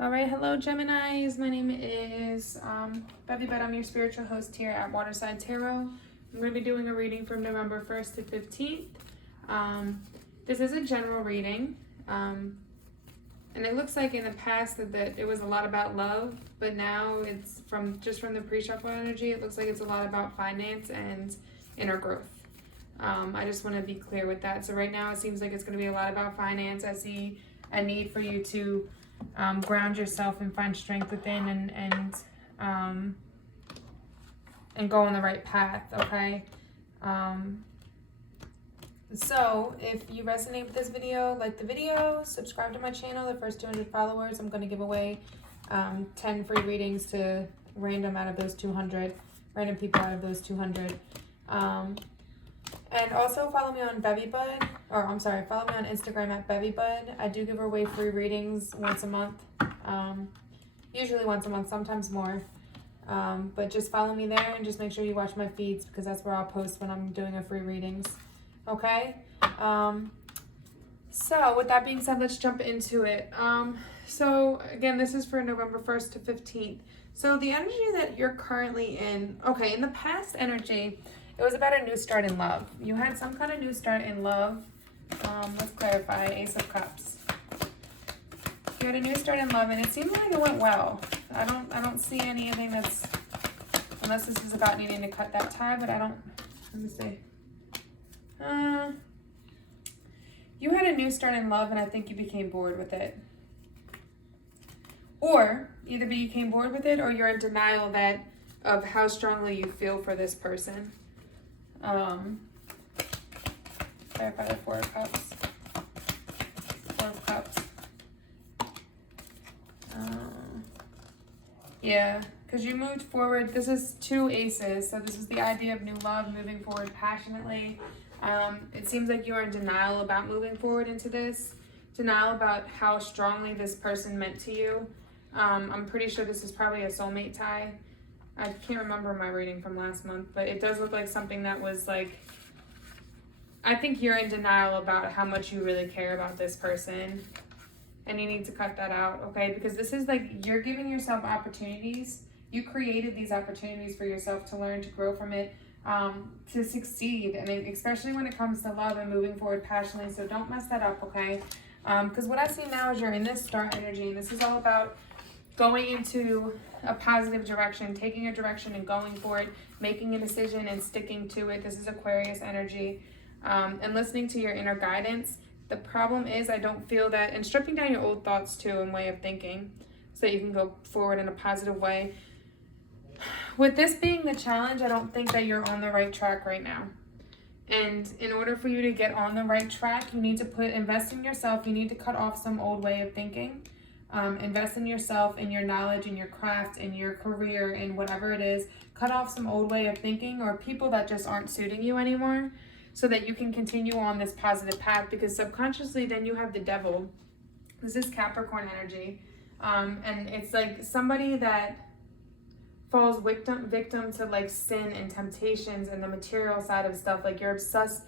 All right, hello Geminis. My name is bevybud. I'm your spiritual host here at Waterside Tarot. I'm going to be doing a reading from November 1st to 15th. This is a general reading, and it looks like in the past that it was a lot about love, but now it's from the pre-shuffle energy. It looks like it's a lot about finance and inner growth. I just want to be clear with that. So right now it seems like it's going to be a lot about finance. I see a need for you to ground yourself and find strength within and go on the right path, okay? So if you resonate with this video, like the video, subscribe to my channel. The first 200 followers, I'm going to give away 10 free readings to random people out of those 200. And also follow me on bevybud, follow me on Instagram at bevybud. I do give away free readings once a month, usually once a month, sometimes more. But just follow me there and just make sure you watch my feeds because that's where I'll post when I'm doing a free readings. Okay? So with that being said, let's jump into it. So again, this is for November 1st to 15th. So the energy that you're currently in, okay, in the past energy, it was about a new start in love. You had some kind of new start in love. Let's clarify, Ace of Cups. You had a new start in love, and it seemed like it went well. I don't see anything that's, unless this is about needing to cut that tie, but I don't, let me see. You had a new start in love, and I think you became bored with it. Or either you became bored with it, or you're in denial of how strongly you feel for this person. Clarify the Four of Cups. Four of Cups. Yeah, because you moved forward. This is two aces, so this is the idea of new love, moving forward passionately. It seems like you're in denial about moving forward into this. Denial about how strongly this person meant to you. I'm pretty sure this is probably a soulmate tie. I can't remember my reading from last month, but it does look like something that was like, I think you're in denial about how much you really care about this person, and you need to cut that out, okay? Because this is like, you're giving yourself opportunities. You created these opportunities for yourself to learn, to grow from it, to succeed, and especially when it comes to love and moving forward passionately, so don't mess that up, okay? Because what I see now is you're in this star energy, and this is all about going into a positive direction, taking a direction and going for it, making a decision and sticking to it. This is Aquarius energy, and listening to your inner guidance. The problem is I don't feel that, and stripping down your old thoughts too and way of thinking so that you can go forward in a positive way. With this being the challenge, I don't think that you're on the right track right now. And in order for you to get on the right track, you need to invest in yourself. You need to cut off some old way of thinking. Invest in yourself, in your knowledge, in your craft, in your career, in whatever it is. Cut off some old way of thinking or people that just aren't suiting you anymore so that you can continue on this positive path, because subconsciously then you have the devil. This is Capricorn energy. And it's like somebody that falls victim to like sin and temptations and the material side of stuff. Like you're obsessed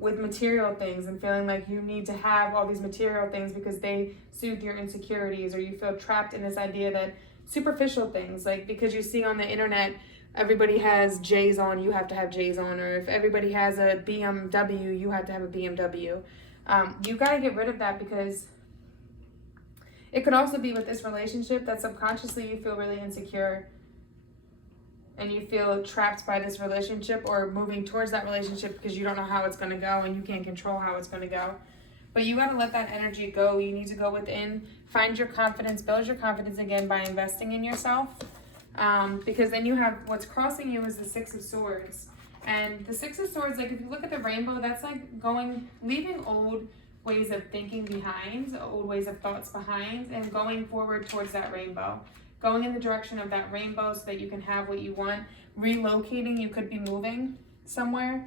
with material things and feeling like you need to have all these material things because they soothe your insecurities, or you feel trapped in this idea that superficial things, like because you see on the internet everybody has J's on, you have to have J's on, or if everybody has a BMW, you have to have a BMW. You got to get rid of that, because it could also be with this relationship that subconsciously you feel really insecure and you feel trapped by this relationship or moving towards that relationship because you don't know how it's going to go and you can't control how it's going to go. But you got to let that energy go. You need to go within, find your confidence, build your confidence again by investing in yourself. Because then you have, what's crossing you is the Six of Swords. And the Six of Swords, like if you look at the rainbow, that's like leaving old ways of thinking behind, old ways of thoughts behind, and going forward towards that rainbow. Going in the direction of that rainbow so that you can have what you want. Relocating, you could be moving somewhere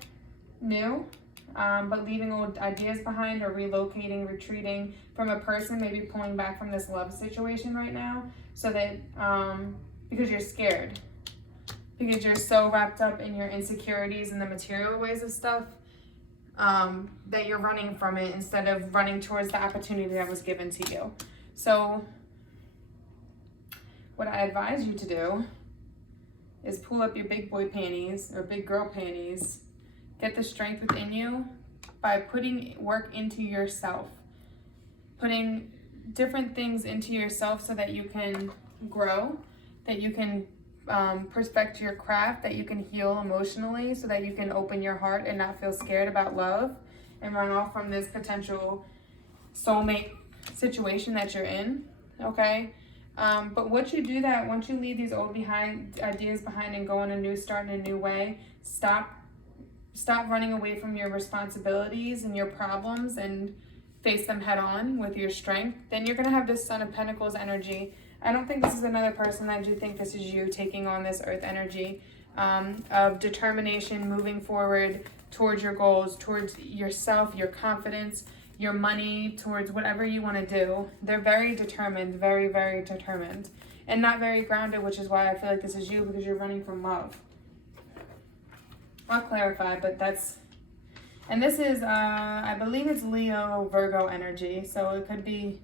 new, but leaving old ideas behind, or relocating, retreating from a person, maybe pulling back from this love situation right now, so that, because you're scared, because you're so wrapped up in your insecurities and the material ways of stuff, that you're running from it instead of running towards the opportunity that was given to you. So what I advise you to do is pull up your big boy panties or big girl panties. Get the strength within you by putting work into yourself. Putting different things into yourself so that you can grow, that you can perfect your craft, that you can heal emotionally, so that you can open your heart and not feel scared about love and run off from this potential soulmate situation that you're in, okay? But once you do that, once you leave these old ideas behind and go on a new start in a new way, stop running away from your responsibilities and your problems and face them head on with your strength, then you're going to have this Son of Pentacles energy. I don't think this is another person. I do think this is you taking on this earth energy of determination, moving forward towards your goals, towards yourself, your confidence, your money, towards whatever you want to do. They're very determined, very, very determined, and not very grounded, which is why I feel like this is you, because you're running from love. I'll clarify, but that's, and this is, I believe it's Leo, Virgo energy, so it could be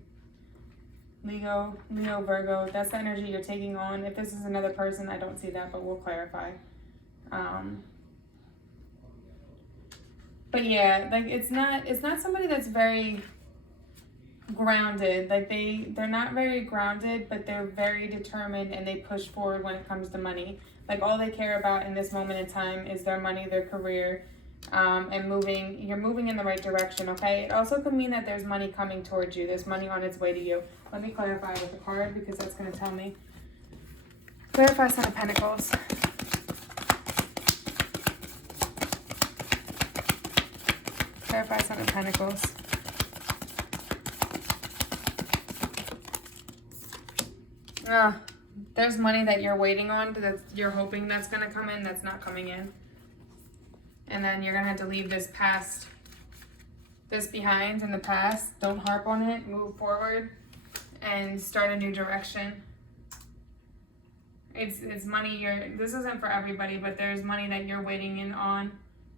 Leo, Virgo. That's the energy you're taking on. If this is another person, I don't see that, but we'll clarify. But yeah, like it's not somebody that's very grounded. Like they're not very grounded, but they're very determined and they push forward when it comes to money. Like all they care about in this moment in time is their money, their career, and moving. You're moving in the right direction, okay? It also could mean that there's money coming towards you. There's money on its way to you. Let me clarify with the card because that's going to tell me. Clarify Son of Pentacles. Clarify Son of Pentacles. There's money that you're waiting on, that you're hoping that's going to come in, that's not coming in. And then you're going to have to leave this behind in the past. Don't harp on it. Move forward and start a new direction. It's money this isn't for everybody, but there's money that you're waiting in on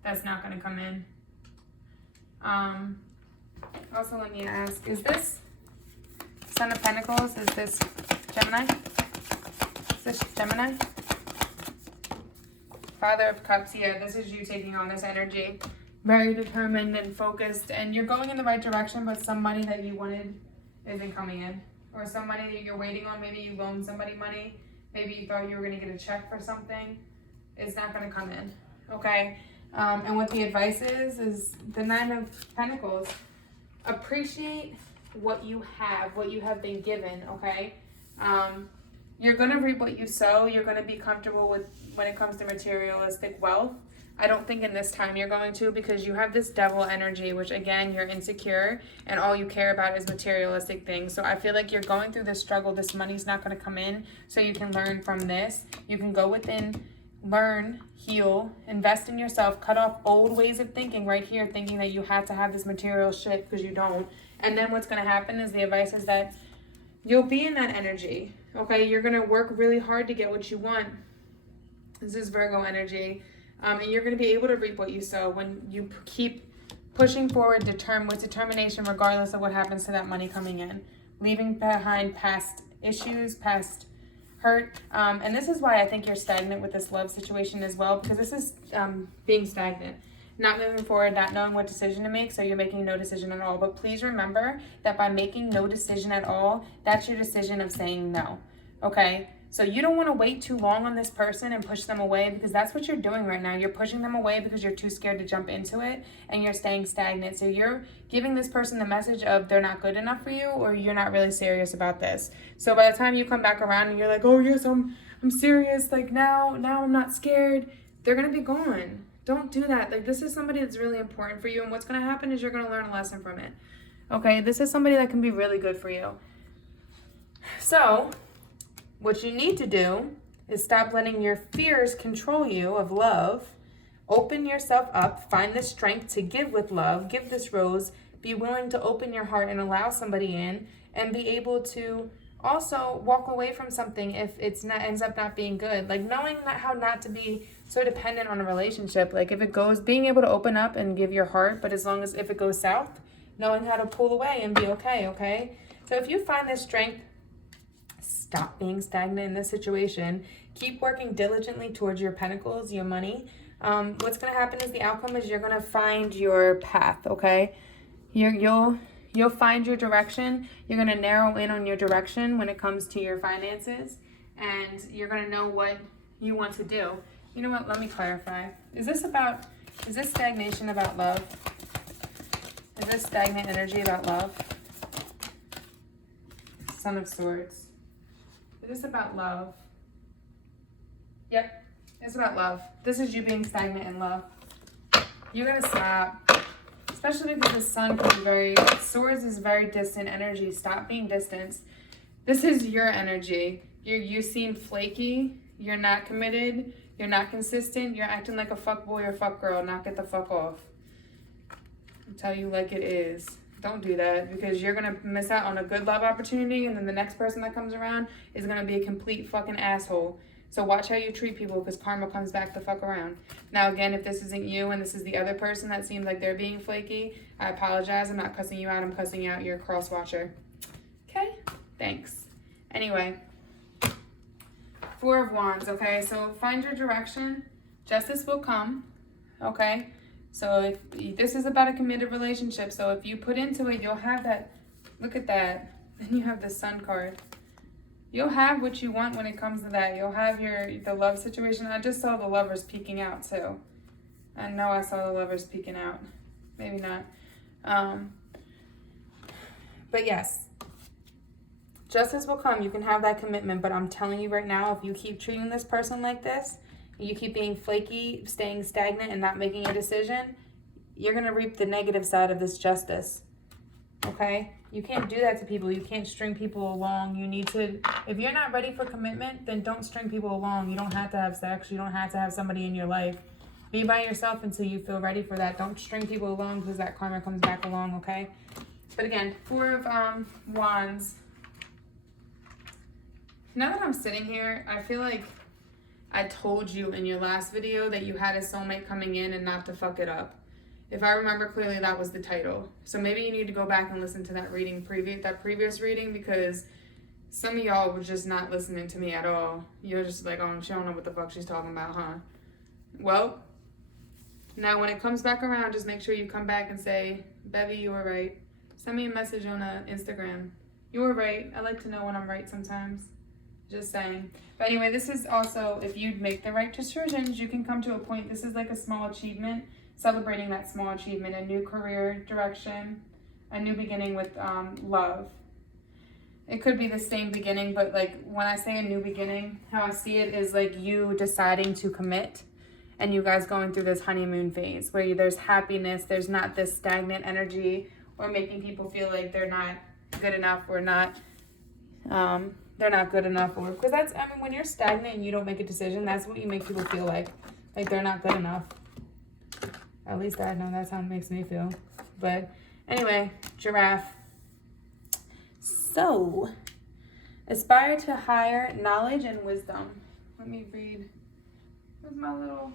that's not going to come in. Also, let me ask, is this Son of Pentacles, is this Gemini? Is this Gemini? Father of Cups, yeah, this is you taking on this energy. Very determined and focused, and you're going in the right direction, but some money that you wanted isn't coming in. Or some money that you're waiting on, maybe you loaned somebody money, maybe you thought you were going to get a check for something, it's not going to come in, okay? And what the advice is the Nine of Pentacles. Appreciate what you have been given, okay? You're going to reap what you sow. You're going to be comfortable with when it comes to materialistic wealth. I don't think in this time you're going to, because you have this devil energy, which again, you're insecure and all you care about is materialistic things. So I feel like you're going through this struggle. This money's not going to come in, so you can learn from this. You can go within, learn, heal, invest in yourself, cut off old ways of thinking right here, thinking that you have to have this material shit because you don't. And then what's going to happen is the advice is that you'll be in that energy, okay? You're going to work really hard to get what you want. This is Virgo energy. And you're going to be able to reap what you sow when you keep pushing forward with determination, regardless of what happens to that money coming in. Leaving behind past issues, past hurt. And this is why I think you're stagnant with this love situation as well, because this is being stagnant. Not moving forward, not knowing what decision to make, so you're making no decision at all. But please remember that by making no decision at all, that's your decision of saying no, okay? So you don't want to wait too long on this person and push them away, because that's what you're doing right now. You're pushing them away because you're too scared to jump into it, and you're staying stagnant. So you're giving this person the message of they're not good enough for you, or you're not really serious about this. So by the time you come back around and you're like, oh yes, I'm serious, like now I'm not scared, they're going to be gone. Don't do that. Like, this is somebody that's really important for you, and what's going to happen is you're going to learn a lesson from it. Okay, this is somebody that can be really good for you. So what you need to do is stop letting your fears control you of love. Open yourself up. Find the strength to give with love. Give this rose. Be willing to open your heart and allow somebody in, and be able to also walk away from something if ends up not being good. Like, knowing how not to be so dependent on a relationship. Like, if it goes, being able to open up and give your heart, but as long as if it goes south, knowing how to pull away and be okay, okay? So if you find this strength, stop being stagnant in this situation. Keep working diligently towards your pentacles, your money. What's going to happen is the outcome is you're going to find your path, okay? You'll find your direction. You're going to narrow in on your direction when it comes to your finances, and you're going to know what you want to do. You know what? Let me clarify. Is this stagnation about love? Is this stagnant energy about love? Son of Swords. Is this about love? Yep, it's about love. This is you being stagnant in love. You're going to stop. Especially because the sun can be Swords is very distant energy. Stop being distant. This is your energy. You seem flaky. You're not committed. You're not consistent. You're acting like a fuck boy or fuck girl. Knock it the fuck off. I'll tell you like it is. Don't do that, because you're going to miss out on a good love opportunity, and then the next person that comes around is going to be a complete fucking asshole. So watch how you treat people, because karma comes back the fuck around. Now, again, if this isn't you and this is the other person that seems like they're being flaky, I apologize. I'm not cussing you out. I'm cussing out your cross watcher. Okay? Thanks. Anyway. Four of Wands, okay? So find your direction. Justice will come, okay? So if this is about a committed relationship, so if you put into it, you'll have that. Look at that. Then you have the Sun card. You'll have what you want when it comes to that. You'll have the love situation. I just saw the Lovers peeking out too. I know I saw the Lovers peeking out. Maybe not. But yes. Justice will come. You can have that commitment. But I'm telling you right now, if you keep treating this person like this, you keep being flaky, staying stagnant, and not making a decision, you're going to reap the negative side of this justice. Okay? You can't do that to people. You can't string people along. You need to, if you're not ready for commitment, then don't string people along. You don't have to have sex. You don't have to have somebody in your life. Be by yourself until you feel ready for that. Don't string people along, because that karma comes back along, okay? But again, Four of Wands. Now that I'm sitting here, I feel like I told you in your last video that you had a soulmate coming in and not to fuck it up. If I remember clearly, that was the title. So maybe you need to go back and listen to that previous reading, because some of y'all were just not listening to me at all. You're just like, oh, she don't know what the fuck she's talking about, huh? Well, now when it comes back around, just make sure you come back and say, Bevy, you were right. Send me a message on Instagram. You were right. I like to know when I'm right sometimes. Just saying. But anyway, this is also, if you'd make the right decisions, you can come to a point. This is like a small achievement, celebrating that small achievement, a new career direction, a new beginning with love. It could be the same beginning, but like when I say a new beginning, how I see it is like you deciding to commit, and you guys going through this honeymoon phase where there's happiness, there's not this stagnant energy or making people feel like they're not good enough or not they're not good enough, or because that's, I mean, when you're stagnant and you don't make a decision, that's what you make people feel like they're not good enough. At least I know that's how it makes me feel. But anyway, Giraffe. So, aspire to higher knowledge and wisdom. Let me read. Where's my little,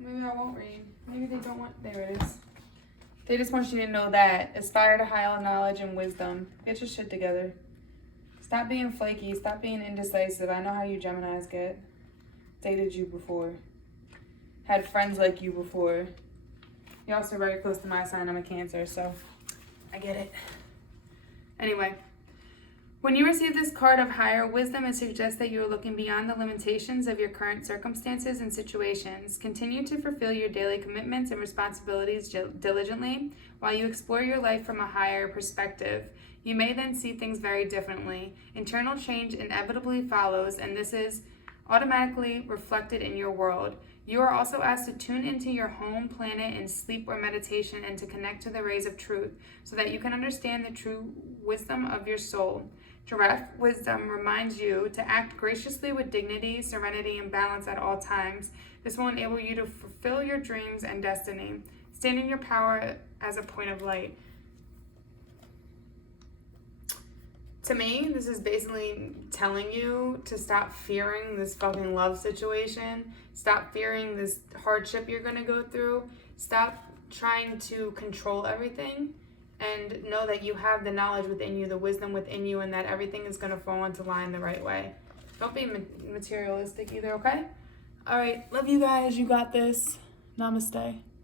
maybe I won't read. Maybe they don't want, there it is. They just want you to know that. Aspire to higher knowledge and wisdom. Get your shit together. Stop being flaky. Stop being indecisive. I know how you Geminis get. Dated you before. Had friends like you before. You're also very close to my sign. I'm a Cancer, so I get it. Anyway, when you receive this card of higher wisdom, it suggests that you are looking beyond the limitations of your current circumstances and situations. Continue to fulfill your daily commitments and responsibilities diligently while you explore your life from a higher perspective. You may then see things very differently. Internal change inevitably follows, and this is automatically reflected in your world. You are also asked to tune into your home planet in sleep or meditation and to connect to the rays of truth so that you can understand the true wisdom of your soul. Giraffe wisdom reminds you to act graciously with dignity, serenity, and balance at all times. This will enable you to fulfill your dreams and destiny. Stand in your power as a point of light. To me, this is basically telling you to stop fearing this fucking love situation. Stop fearing this hardship you're going to go through. Stop trying to control everything and know that you have the knowledge within you, the wisdom within you, and that everything is going to fall into line the right way. Don't be materialistic either, okay? All right, love you guys. You got this. Namaste.